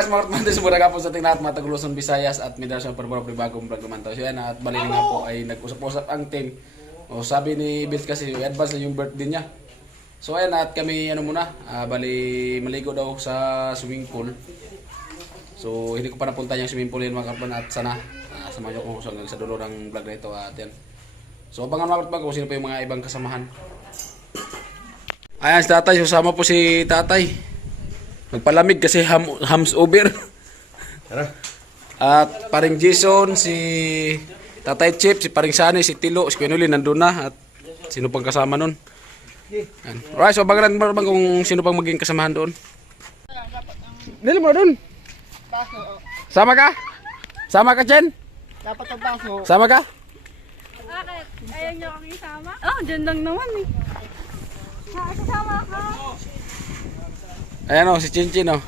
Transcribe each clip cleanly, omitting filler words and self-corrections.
Alright, mga kapatid, sumura ka po sa ating lahat, mga Taguloson, Visayas at Mindanao para bagong vlog naman to. So yan, at bali nga po ay nag-usap-usap ang team. O sabi ni Bill kasi, advance na yung birthday niya. So ayan, at kami bali maligo daw sa swimming pool. So hindi ko pa napunta yung swimming pool yun mga kapatid, at sana samahan nyo ko sa dulo ng vlog na ito at yan. So abangan mga kapatid kung sino pa yung mga ibang kasamahan. Ayan si tatay, susama po si tatay. Magpalamig kasi hams over. At paring Jason, si Tatay Chip, si paring Sani, si Tilo, si Quinoli nandun na. At sino pang kasama nun. Alright, so abangan natin kung sino pang maging kasamahan doon. Dili mo doon. Sama ka? Sama ka, Chen? Dapat ang baso. Sama ka? Bakit? Ayaw niyo kami sama? Oh, dyan lang naman eh. Sasama ka. Ayan o, si Chinchin o.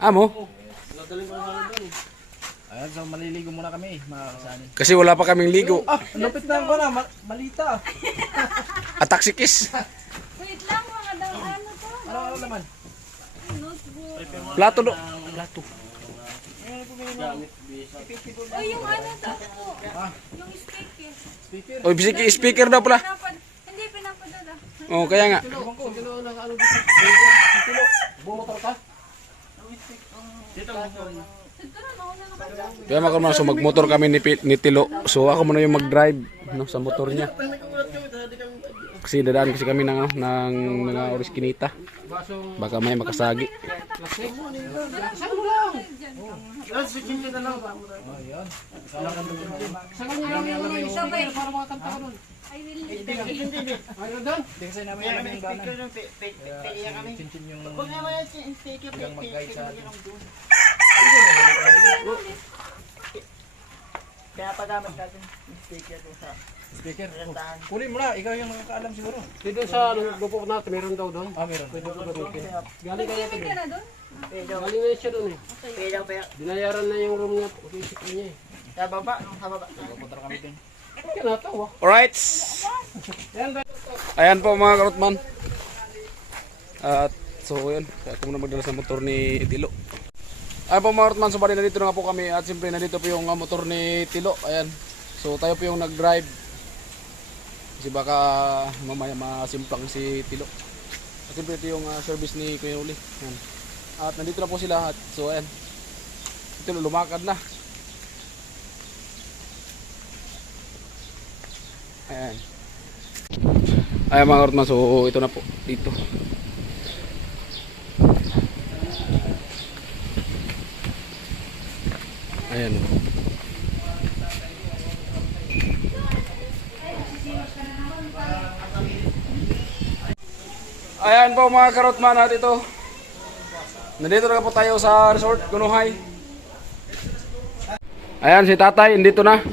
Amo? Ayan, so maliligo muna kami, mga kasani. Kasi wala pa kaming ligo. Lupit na ko na, malita. Ataksikis. Wait lang, mga daw ano to? Ano naman? Notebook. Plato do. Plato. Oh, yung ano to? Yung speaker. O, speaker daw pala. Hindi, pinapadala. O, kaya nga. Bumotor ka? Dito na, nauna na kayo. Kaya mga so magmotor kami ni Tilo. So ako muna yung mag-drive sa motor niya. Kasi dadaan kasi kami ng mga oriskinita. Baka may makasagi. Si Chinchin na lang. Ayan. Sa kanya lang yung speaker para makakanta ka nun. I will Ayun doon. Hindi kasi namin alam yung ganan. Chinchin yung mag-guide sa atin. Kaya pagamit natin yung speaker doon sa Speaker. Kunin mo na, ikaw yung nakakaalam siguro. Dito sa grupo natin, meron daw doon. Meron. Pwede ko gamitin. Galing kaya Bibig ka na doon? Galing na siya doon eh. pera. Binayaran na yung room niya. Isip niya eh. Sa baba. Pupunta kami din. Kaya natawa. Alright. Ayan po mga karotman. At so yun, kaya ako muna magdala sa motor ni Tilo. Ayan po mga karotman, so bali nandito na nga po kami. At siyempre nandito po yung motor ni Tilo. Ayan. So tayo po yung nag-drive. Kasi baka mamaya masimplang si Tilo. At siyempre ito yung service ni Kuya Uli. Ayan. At nandito na po sila. At so ayan. Tilo lumakad na. Ayan. Ayan mga karotman, so ito na po dito. Ayan. Ayan po mga karotman, at ito nandito na po tayo sa resort Gunuhay. Ayan si tatay, nandito na.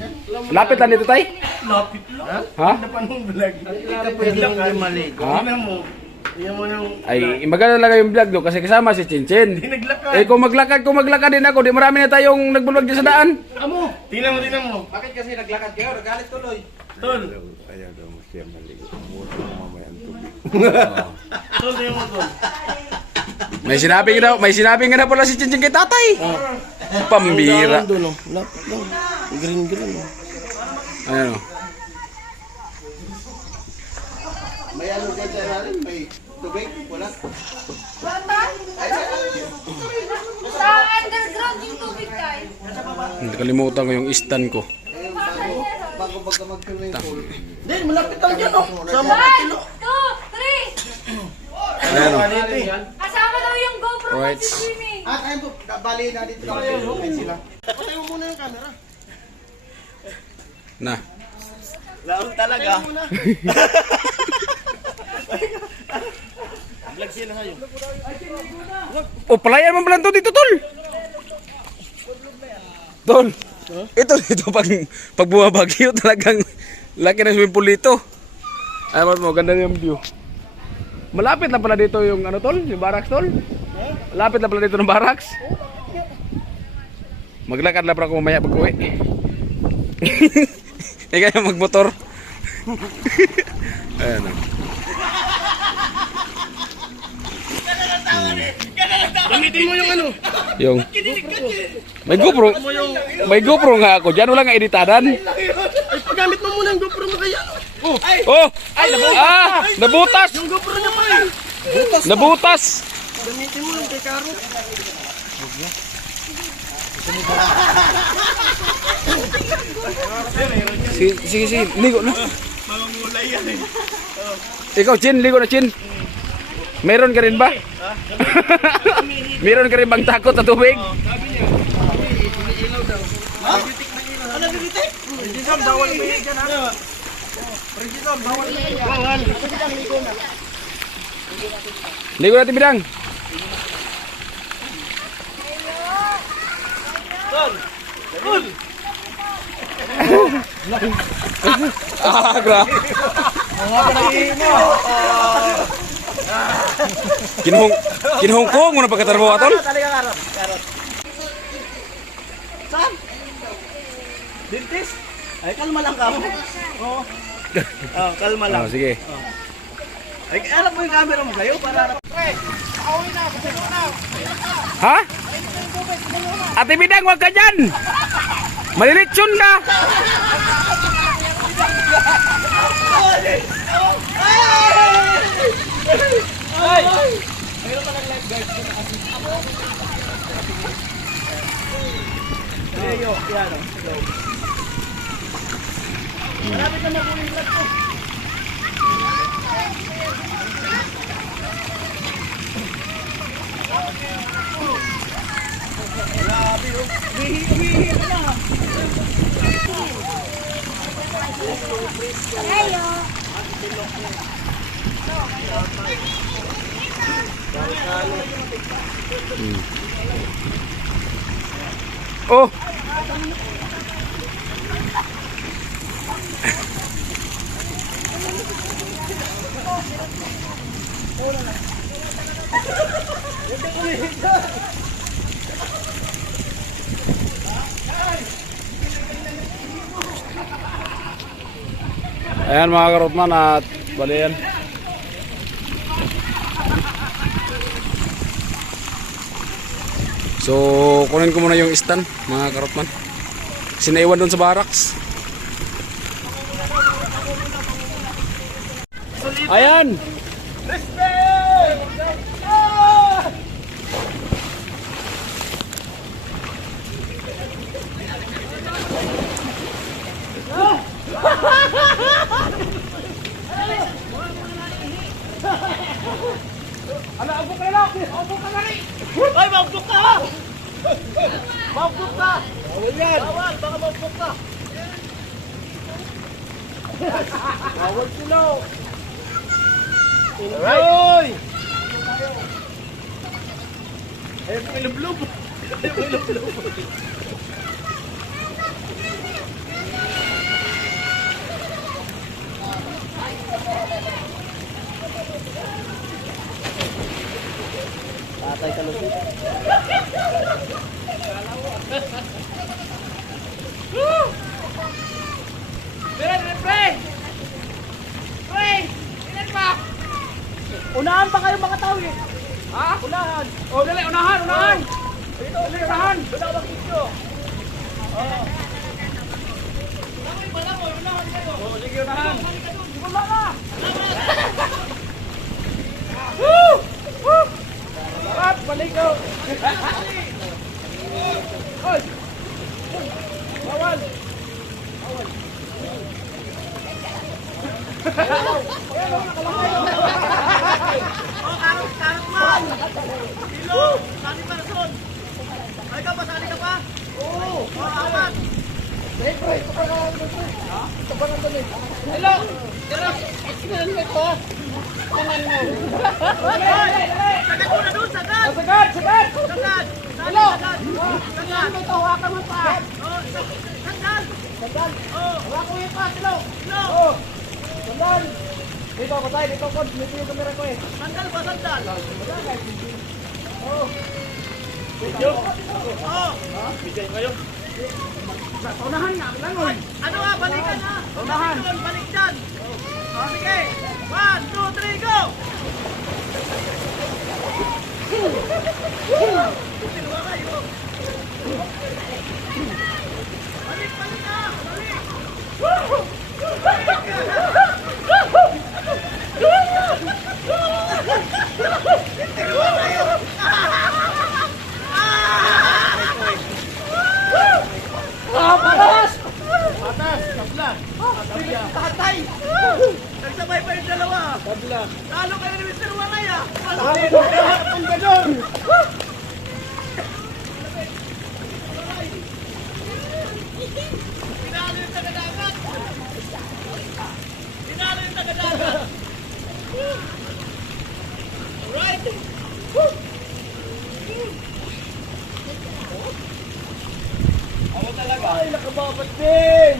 Lapit lang dito tay. Lapit lang. Ha? Panong vlog. Ito pwede lang hindi maligo. Ha? Tingnan mo. Tingnan mo yung... Ay, maganda talaga yung vlog do kasi kasama si Chinchin. Naglakad. Eh kung maglakad din ako, di marami na tayong nagbublog dyan sa daan. Amo. Tingnan mo. Bakit kasi naglakad kayo? Nagalit tuloy. Tol. Ayaw daw mo siya maligo. Umuto na mamaya ang tubig. Tol, tingnan mo tol. May sinabi nga na pala si Chinchin kay tatay. Pambira. Doon, lapit lang. Green. Ayan o. May ano ka dyan natin? May tubig? Wala? Sa underground yung tubig tayo. Nakalimutan ko yung stand ko. Bago baga mag-swimming pool. Din, malapit lang dyan oh. Sama ka 1, kilo. 2, 3. Ayan o. Kasama daw yung GoPro Right. swimming. Tayo po, bali na dito lang sila. Patay mo muna yung camera. Na. Laon talaga. Vlog sila sa'yo. O, palayan mo pala dito, tol. Tol. Ito pag bumabagyo talagang laki ng swimming pool dito. Ayun mo, ganda yung view. Malapit na pala dito yung ano tol, yung barracks tol. Malapit na pala dito ng barracks. Maglakad lang ako mamaya pag-uwi. Ikaw yung magmotor. Ayan o. Gamitin mo yung ano. Yung may GoPro nga ako. Diyan wala nga editadan. Ay, paggamit mo muna yung GoPro mo kaya. Oh, ay, Oh! Nabutas! yung GoPro niya pa eh. Nabutas! Gamitin mo yung kay Karo. Sige, ligo na. Mamamulay yan eh. Ikaw, Chin, ligo na, Chin. Meron ka rin ba? Meron ka rin bang takot sa tubig? Ano bibitik? Prinsisom, bawal mo yan dyan ha. Prinsisom, bawal mo yan. Bawal. Ligo natin, Bidang. Grabe. Kinhungkong mo na pagkatarbo aton? Talaga Karot. Karot. Saan? Dentist? Ay, kalma lang ka mo. Oo. Oh, kalma lang. Oh, sige. Ay, harap mo yung camera mo kayo para harap. Ha? Ate Bidang, wag ka dyan! Malilitsyon ka! Yo, yan o. Malapit na mabuling vlog ko. Grabe o. Umihi na. Oh! Ayan mga karotman at bali yan. So kunin ko muna yung stand mga karotman. Sinaiwan doon sa barracks. Ayan. Ay, magbuk ka! Magbuk ka! Bawal yan! Bawal, baka magbuk ka! Bawal sila! Alright! Ay, pilublob! Ay, pilublob! Tatay ka lupi. Unahan pa kayo mga tao eh. Ha? Unahan. Oh, dali, unahan. Dito, unahan. Doon ako mag-video. Oh, sige, unahan. Wala na. At balik ko. Oy. Bawal. Karot man. Dilo. Sali pa rason. Ay ka pa, sali ka pa? Oo. Apat. Hello! Pero, ikinan mo ito. Kanan mo. Sagad muna doon, sagad. Sagad! Sagad. Hello! Sagad. Ikinan mo ito, hawakan mo pa. Oh, sagad. Sandal. Oh, Hawakan mo yung pa, hello. no. Sandal. Dito ako tayo, dito ako. Dito yung camera ko eh. Sandal ba, sandal? Unahan nga, langoy. Ano nga, balikan na. Unahan. Balik dyan. O, sige. 1, 2, 3, go! Sinuwa kayo. Balik na. Balik. Patas! Patas! Kabla! Tatay! Nagsabay pa yung dalawa. Kabla! Lalo kayo ni Mr. Walay ah. Ang ganun! Pinalo yung taga-dagat. Pinalo yung taga-dagat. Alright. Ako talaga! Ay, nakababat din!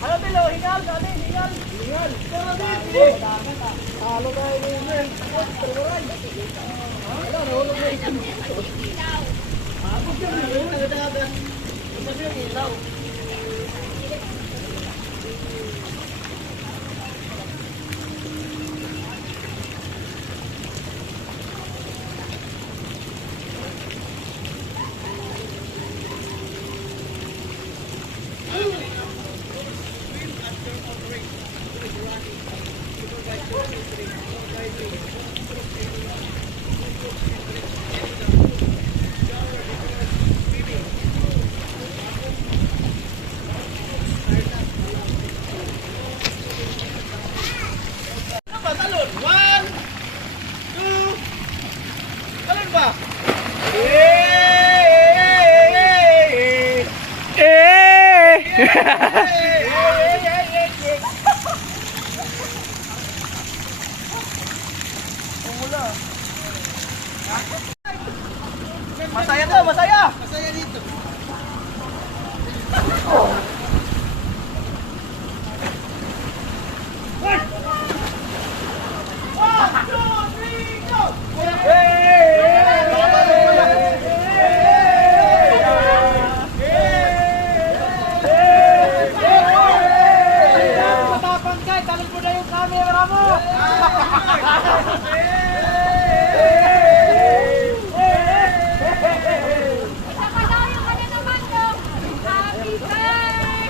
Ano Bilo? Hingal ka din, hingal. Hingal! Pero dito! Talo tayo ngayon. Tawaray! Wala, nahulog na ito. Ano ba? Talon? 1, 2, talon ba? Masaya to, masaya! Masaya dito. Matapang ka! Talon mo na yung camera mo! Nakalayo ka na naman to. Happy birthday!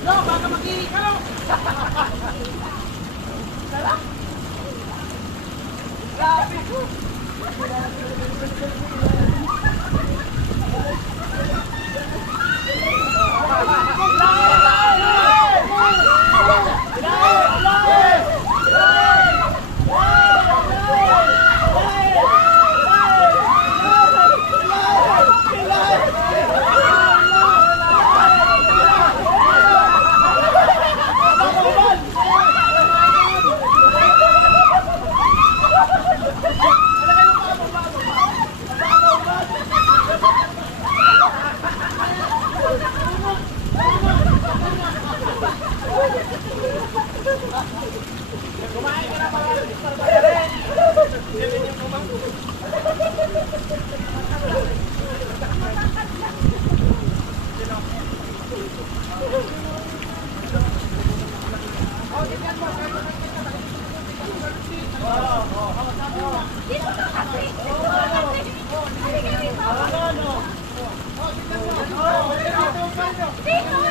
No, baka magiging ka no?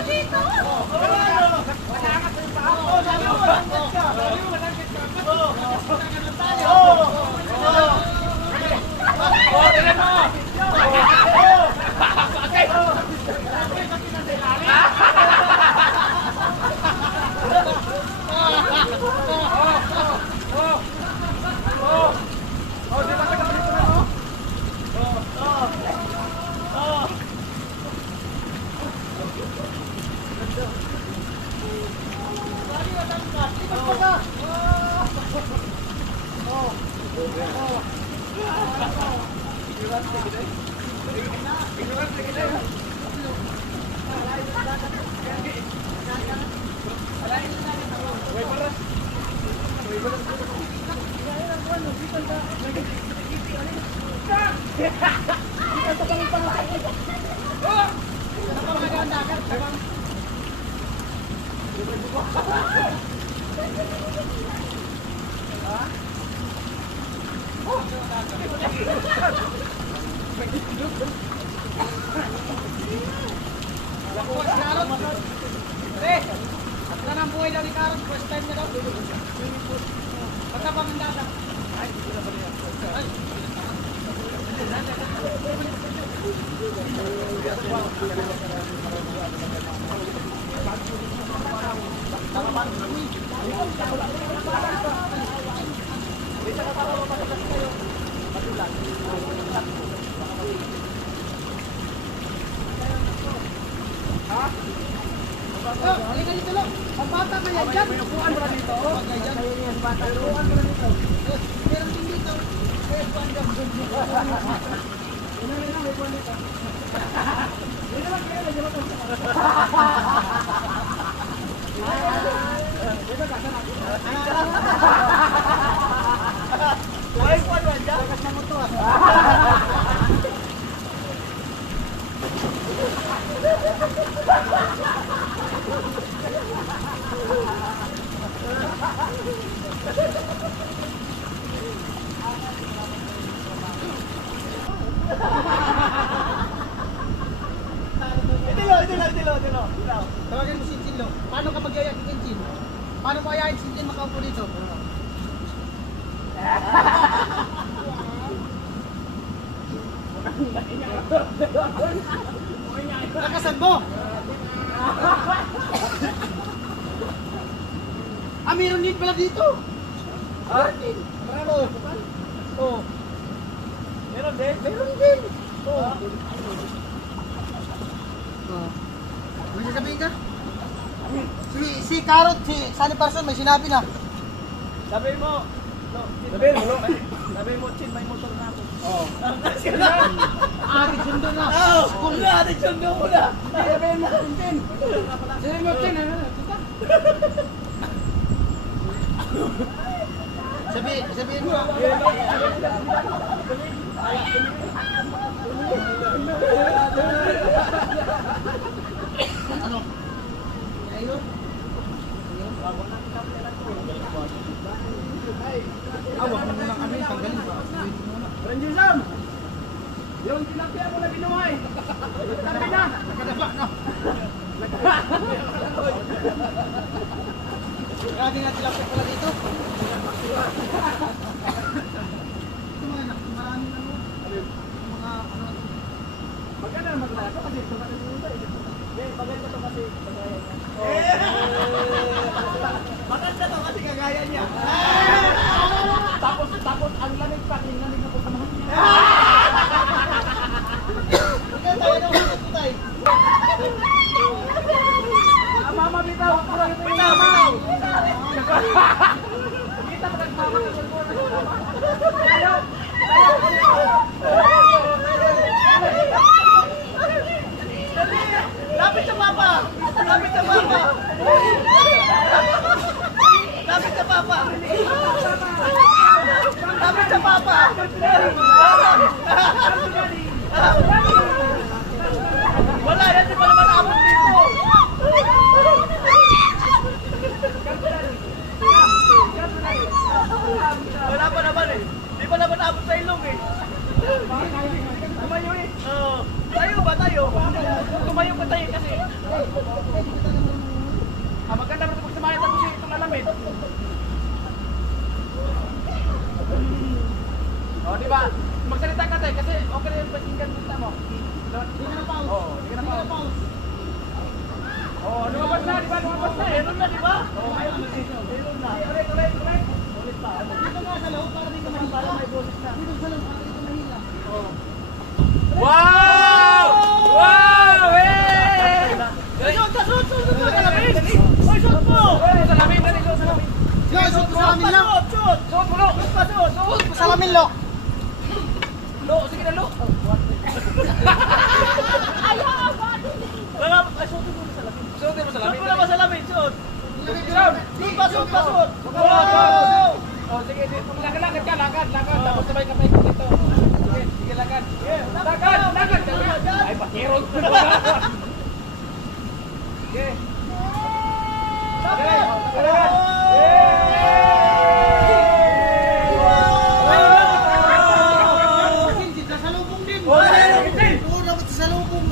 Dito! At ka ng buhay daw ni Karot, first time niya daw. Pagka pamindata. Ay, hindi na bali yan. Ay. Halika dito lang. Pambata ka yan dyan. Pinupuan mo na dito. Pinupuan mo na dito. Meron din dito. May puan dyan. May puan dito. Dito lang kaya na dyan. May puan mo dyan. Lakas na mo to. Dilo. Tawagan mo si Chin Lo. Paano ka mag-ayak ni Chin? Paano mo ayayin si Chin makaupo dito? Lakasan mo! Meron din pala dito! Bravo! Oh. Meron din? Meron din! Oh. May sasabihin ka? Si Karot, si Sunny Parson may sinabi na. Sabi mo, Chin, may motor na ako. Oo. Arit sundo na. Oo, ate sundo mo na. Sabihin mo, Chin. Sabihin mo, Chin. Sabihin mo. Ano? Ayun. Awak mo muna kami, tanggalin ba? Ranger Sam! Yung tilapia mo na binuhay! Sabi na! Nakadapa na. Grabe nga tilapia pala dito. Ito maraming ano. Mga ano. Maganda naman na ito kasi ito na rin yung maganda to kasi kagaya niya. Maganda to kasi kagaya niya. Tapos ang lamig pa, yung lamig na po sa mahal niya. Maganda tayo na mga tutay. Mama, bitaw! Bitaw! Kita pa nagmama sa cellphone. Tayo! Lapit sa papa! Lapit sa papa! Lapit sa papa! Lapit sa papa! Wala, yan di pa naman abot dito! Wala pa naman eh! Di pa naman abot sa ilong eh! Tumayo eh! Tayo ba tayo? Tumayo pa tayo kasi! Maganda rin pag sumayat ako siya itong alamin. O, di ba? Magsalita ka tayo kasi okay na yung pakinggan mo mo. Hindi ka na pause. Oo, hindi ka na pause. pause. Oo, lumabas na, di ba? Lumabas na. Meron na, di ba? Oo, meron na. Ulit. Ulit pa. Dito nga sa loob para di ka mahila. Para may boses na. Dito sa loob para di ka mahila. Wow! Wow! Hey! Kasut mo sa lamin! Oy, shoot mo! Sa lamin, dali, shoot sa lamin. Yo, shoot mo sa lamin lang. Shoot! Shoot mo, lo! Shoot pa, shoot! Shoot mo sa lamin, lo. Lo, sige na, lo! Ayaw, body. Shoot mo sa lamin. Shoot mo sa lamin. Shoot mo naman sa lamin, shoot! Shoot pa, shoot! Wow! Oh, sige, lakad ka. Tapos sabay ka pa ikot dito. Sige, lakad. Lakad! Ay, pakirog. Sige. Hindi, sasalubong din. Wala, Oo, dapat sasalubong.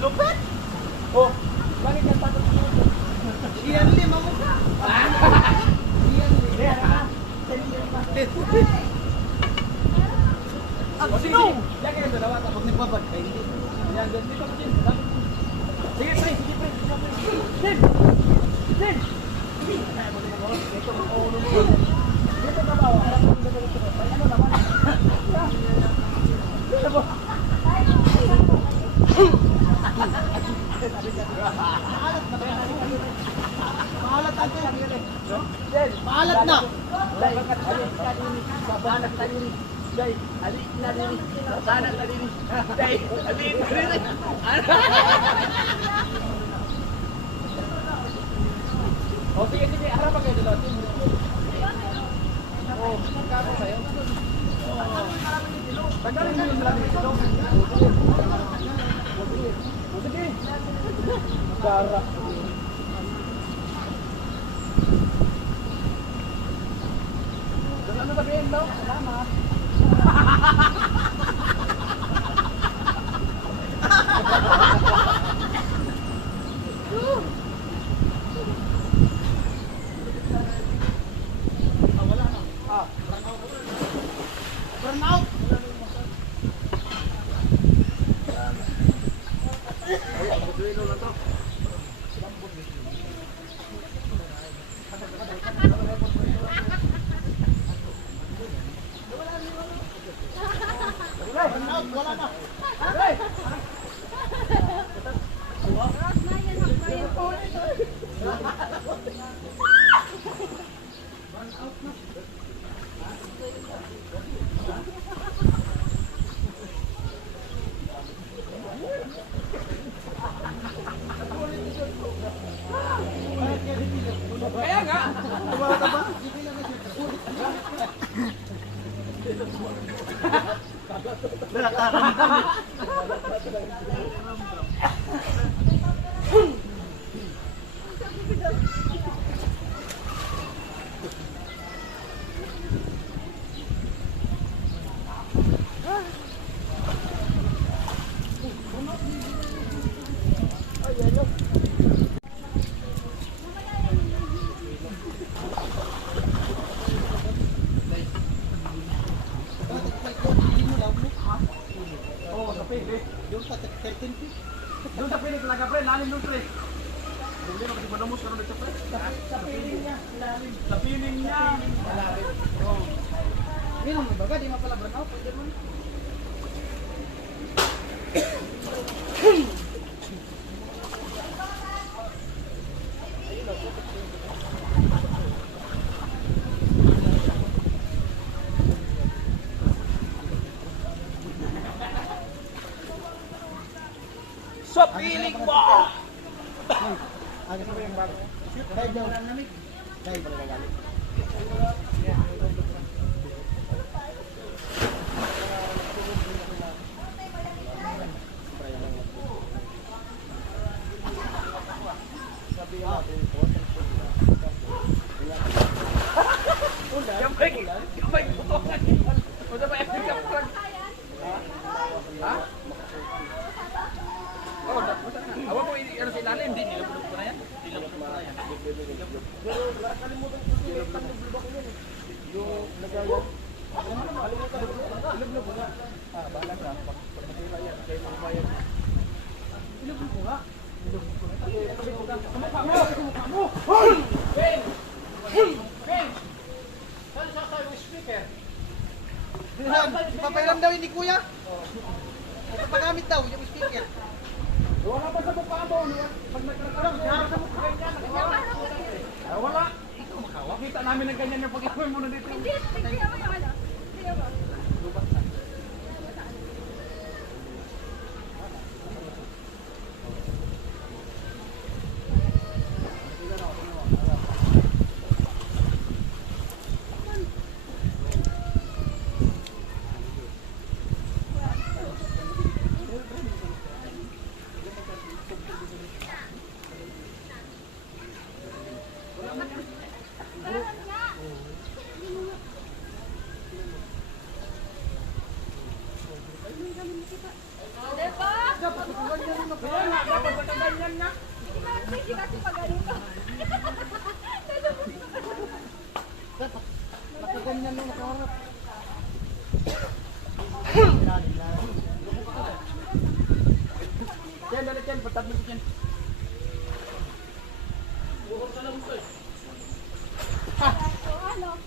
Lupit! Oh, bakit ka takot mo? Iyan lima mo ka. Iyan lima. Oh, sige, sige. Yan kayo dalawa. Huwag nagbabag kayo. Yan, yan. Dito mo, Jin. Sige, pre. Sige, pre. Jin! Jin! Dito ka ba? Ano naman? Dito ba? Maalat ako. Jin! Maalat na. Day, sabanat na rin. Day, alik na rin. Sabanat na rin. Day, alik na rin. O, sige, sige. Harapan kayo dalawa. O, kapo kayo. Tagalin mo yung labi dito. O, sige. Sarap. Ano sabihin mo? Salamat. Burn out. Burn out. Wala na. Kaya nga. Oo, sa pili. Yung sa 13 feet. Doon sa pili talaga, pre. Lalim doon, pre. Hindi na kasi manumos ka rin dito, pre. Sa piling niya. Lalim. Sa piling niya. Lalim. Oo. Yun ang baga, di mapala burn out. Pwede mo. Sa piling mo! Agad sa yung bago. Dahil daw. Dahil pala galit. Kamay ko. O sa pa Africa frog. Ha? Oh, awa ko ano sa ilalim, hindi nilabulog ko na yan. Nilabulog ko na yan. Pero kalimutan ko yung tandog ko yan. Yung nagayat. Ilabulog ko na. Bahala ka. Pag matila yan, kayo magbayad. Ilabulog ko nga. Ilabulog ko na. Kamukha mo! Kamukha mo! Ben! Ben! Saan sa yung speaker? Papairam daw yun ni Kuya. Pagamit daw yung speaker. Wala pa sa mukha mo. Pag nagkaroon, harap sa mukha niya. Wala. Ikaw makawa. Kita namin ng ganyan yung pag-iwan mo na dito. Hindi, tingnan mo yung ano. Tingnan mo. Nakaganyan nung nakaharap. Yan, dalit yan. Patablo ko yan.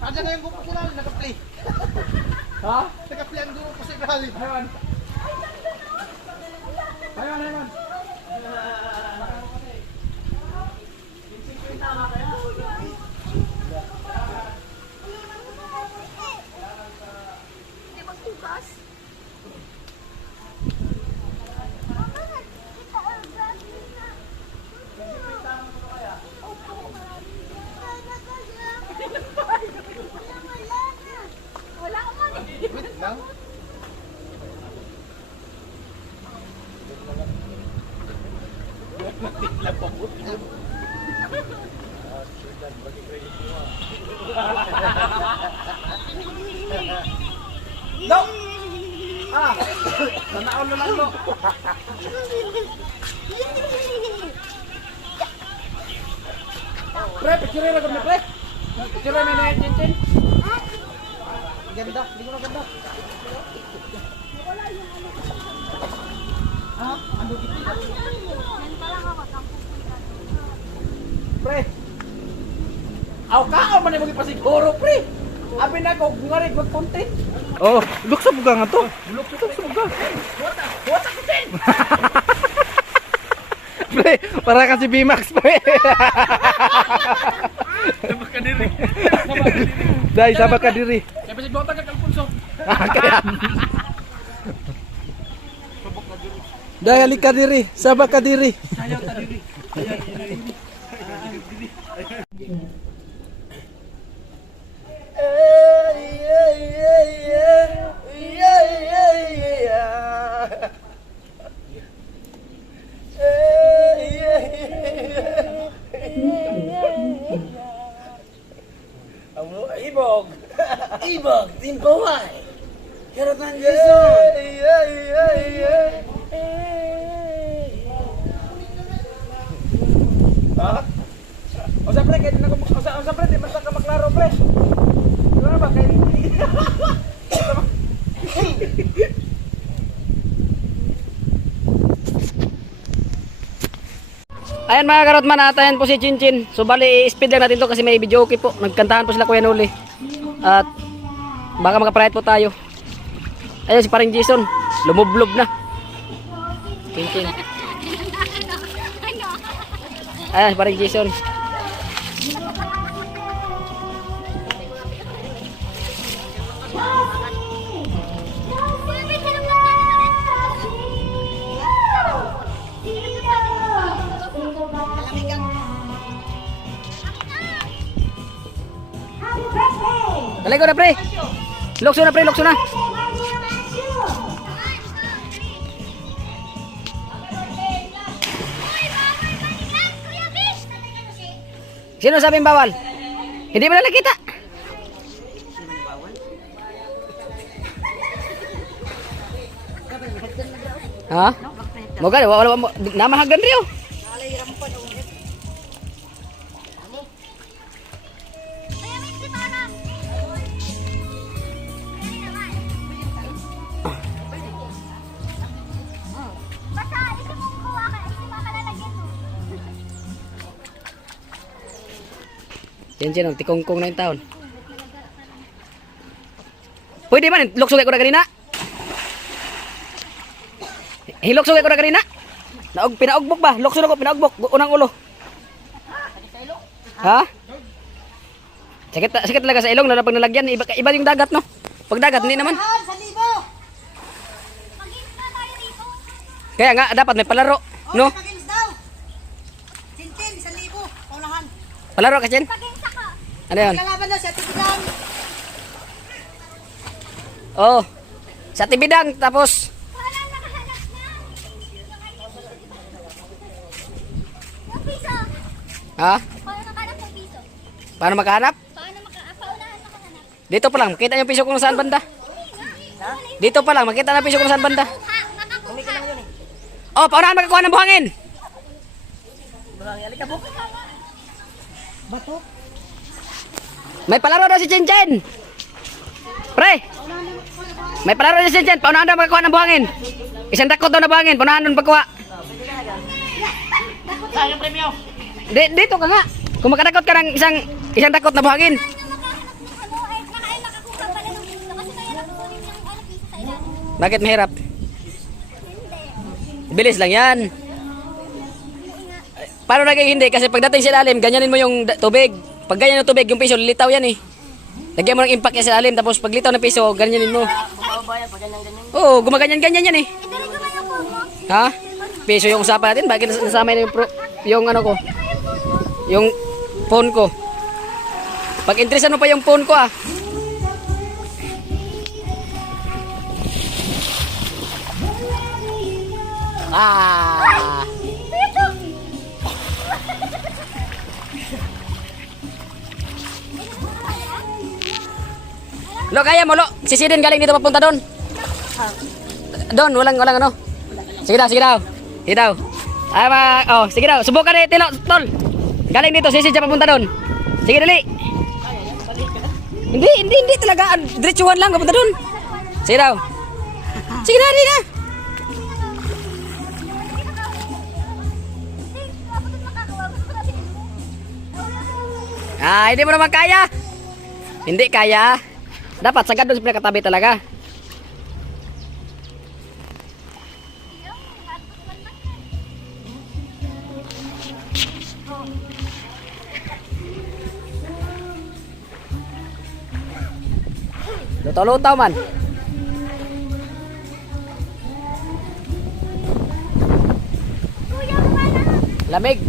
Ada na yung grupo ko na, naka-play. Ha? Naka-play ang grupo ko sa ilalim. Haywan. Haywan, haywan. Di ba tugas? Wala ka man eh. Wait lang. No! Ah! Nanaon na lang, no? Pre, picture na kami, pre. Picture na na Chinchin. Ganda, hindi ko na ganda. Yan pa lang ako, tampupunta. Pre. Aw ka, man mo gipasiguro, pre. Abi na ko ngari magpunti. Oh, look sa buga nga to. Bulok sa buga. Wata ko din. Pre, para kasi B-Max, pre. Sabak ka diri. Dai, sabak ka diri. Kaya pasig bota ka Alfonso. Kaya. Dai, halika diri. Sabak ka diri. Sayaw ta diri. Ibog. Ibog, timbuhay. Yaratan Jason. Ha? O sa pre, kahit na ko o sa pre, di basta ka maklaro pre. Ano ba kay Ayan mga karotman, atayan po si Chinchin. So bali, i-speed lang natin to kasi may video okay po. Nagkantahan po sila Kuya Noli. At baka makaprayat po tayo. Ayan si paring Jason. Lumublob na. Chinchin. Ayan si paring Jason. Dali ko na pre. Lokso na pre, lokso na. Sino sabing bawal? Hindi mo na nakita. Ha? Moga wala mo namahagan riyo. Yan, tikongkong na yung taon. Pwede man, luksugay ko na kanina. Hiluksugay ko na kanina. Pinaugbok ba? Luksugay ko, pinaugbok. Unang ulo. Ha? Sakit talaga sa ilong, lalo pag nalagyan. Iba yung dagat, no? Pag dagat, hindi naman. Sa libo! Kaya nga, dapat may palaro, no? Pag-games daw! Tintin, 1,000. Paunahan. Palaro ka, Chen? Ano yun? Kalaban daw siya, tibidang. Oo. Sa tibidang, tapos... Ha? Paano makahanap? Dito pa lang, makita yung piso kung saan banda. Dito pa lang, makita na piso kung saan banda. Oh, paunahan makakuha ng buhangin. Bato. May palaro daw si Chinchin. Pre. May palaro daw si Chinchin. Paunahan daw magkuha ng buhangin. Isang dakot daw na buhangin. Paunahan daw pagkuha. Saan yung premyo? Dito ka nga. Kung makadakot ka ng isang dakot na buhangin. Bakit mahirap? Bilis lang yan. Paano naging hindi? Kasi pagdating sa ilalim, ganyanin mo yung tubig. Pag ganyan yung tubig, yung piso, lilitaw yan eh. Lagyan mo ng impact yan sa ilalim, tapos pag litaw ng piso, ganyanin mo. Oo, gumaganyan-ganyan yan eh. Ha? Piso yung usapan natin, bakit nasama na yung ano ko? Yung phone ko. Pag interesan mo pa yung phone ko ah. Ah. Lo, kaya mo lo. Si Sidin galing dito papunta doon. Doon, walang ano. Sige daw. Sige daw. Ay sige daw. Subukan ni Tilo, tol. Galing dito, si Sidin papunta doon. Sige dali. Hindi talaga. Diretsuhan lang papunta doon. Sige daw. Sige na, dali na. Hindi mo naman kaya. Hindi kaya. Dapat sagad doon sa pinakatabi talaga. Lutaw-lutaw man. Lamig.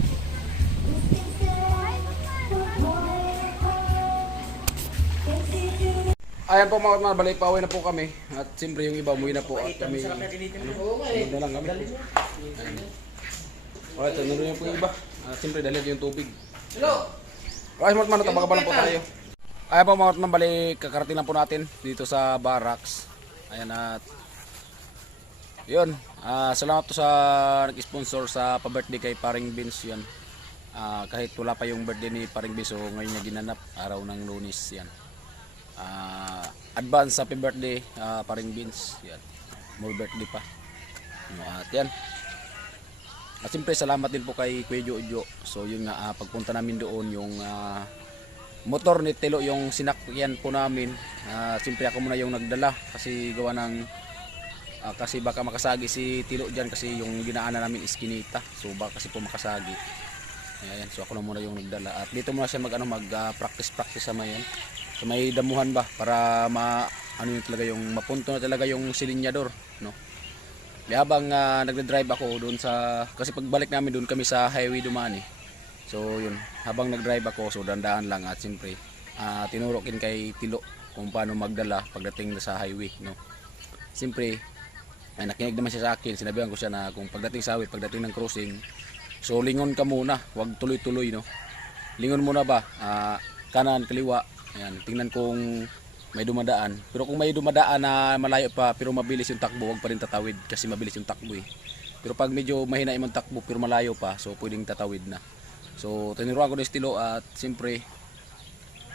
Ayan po mga balik pa, uwi na po kami. At siyempre yung iba umuwi na po. At kami, sunod na lang kami. Ayan. Alright, sunod na po yung iba. At siyempre dahil yung tubig. Hello! Alright, mga manot, baka lang po tayo. Ayan po mga balik, kakarating lang po natin dito sa barracks. Ayan at yun, salamat to sa nag-sponsor sa pa-birthday kay Paring Vince yan. Kahit wala pa yung birthday ni Paring Vince, so ngayon niya ginanap, araw ng Lunes yan. Advance happy birthday Paring Vince yan. More birthday pa. At yan. At siyempre salamat din po kay Kuya Jojo. So yun nga, pagpunta namin doon yung motor ni Tilo yung sinakyan po namin. Siyempre ako muna yung nagdala kasi gawa ng kasi baka makasagi si Tilo dyan kasi yung dinaanan namin is Kinita. So baka kasi po makasagi. Ayan, so ako na muna yung nagdala. At dito muna siya mag-practice sa mayan. So may damuhan ba para talaga yung mapunto na talaga yung silinyador, no? Habang nagde-drive ako doon sa kasi pagbalik namin doon kami sa highway dumaan eh. So yun, habang nag-drive ako so dandaan lang at siyempre tinurukin kay Tilo kung paano magdala pagdating sa highway, no. Siyempre nakinig naman siya sa akin, sinabihan ko siya na kung pagdating sa highway, pagdating ng crossing, so lingon ka muna, wag tuloy-tuloy, no. Lingon muna ba, kanan, kaliwa. Ayan, tingnan kung may dumadaan. Pero kung may dumadaan na malayo pa pero mabilis yung takbo, wag pa rin tatawid kasi mabilis yung takbo eh. Pero pag medyo mahina yung takbo pero malayo pa, so pwedeng tatawid na. So tinuruan ko din Tilo at siyempre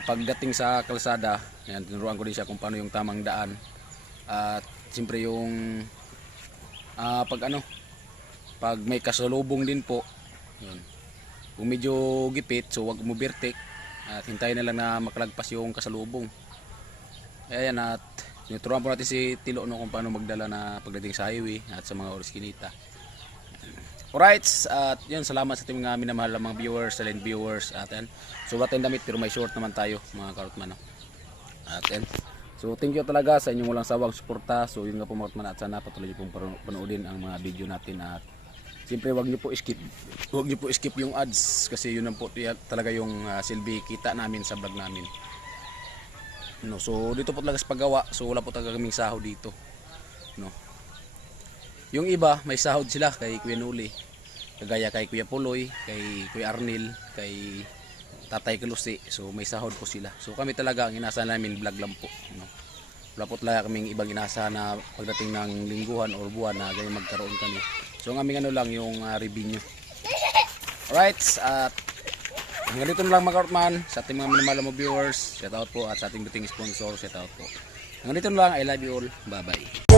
pagdating sa kalsada, ayan, tinuruan ko din siya kung paano yung tamang daan. At siyempre yung pag may kasalubong din po, yun. Kung medyo gipit, so wag mo bertek at hintayin na lang na makalagpas yung kasalubong. Ayan, at tinuturuan po natin si Tilo no, kung paano magdala na pagdating sa highway at sa mga oras Kinita. Alright, at yun, salamat sa ating mga minamahal ng mga viewers, silent viewers. At yan, subat tayong damit pero may short naman tayo mga karotman, no? At yan, so thank you talaga sa inyong walang sawang suporta. So yun nga po mga karotman, at sana patuloy pong panoodin ang mga video natin. At siyempre wag niyo po skip yung ads kasi yun po talaga yung silbi kita namin sa vlog namin, no. So dito po talaga sa paggawa, so wala po talaga kaming sahod dito, no. Yung iba may sahod sila kay Kuya Nuli, kagaya kay Kuya Puloy, kay Kuya Arnil, kay Tatay Kalusi, so may sahod po sila. So kami talaga ang inasahan namin vlog lang po, no. Wala po talaga kaming ibang inasahan na pagdating ng lingguhan or buwan na ganyan magkaroon kami. So ang aming lang yung revenue. Alright, at hanggang dito na lang mga Karotman, sa ating mga minamahal mo viewers, shout out po, at sa ating dating sponsor, shout out po. Hanggang dito na lang, I love you all, bye bye.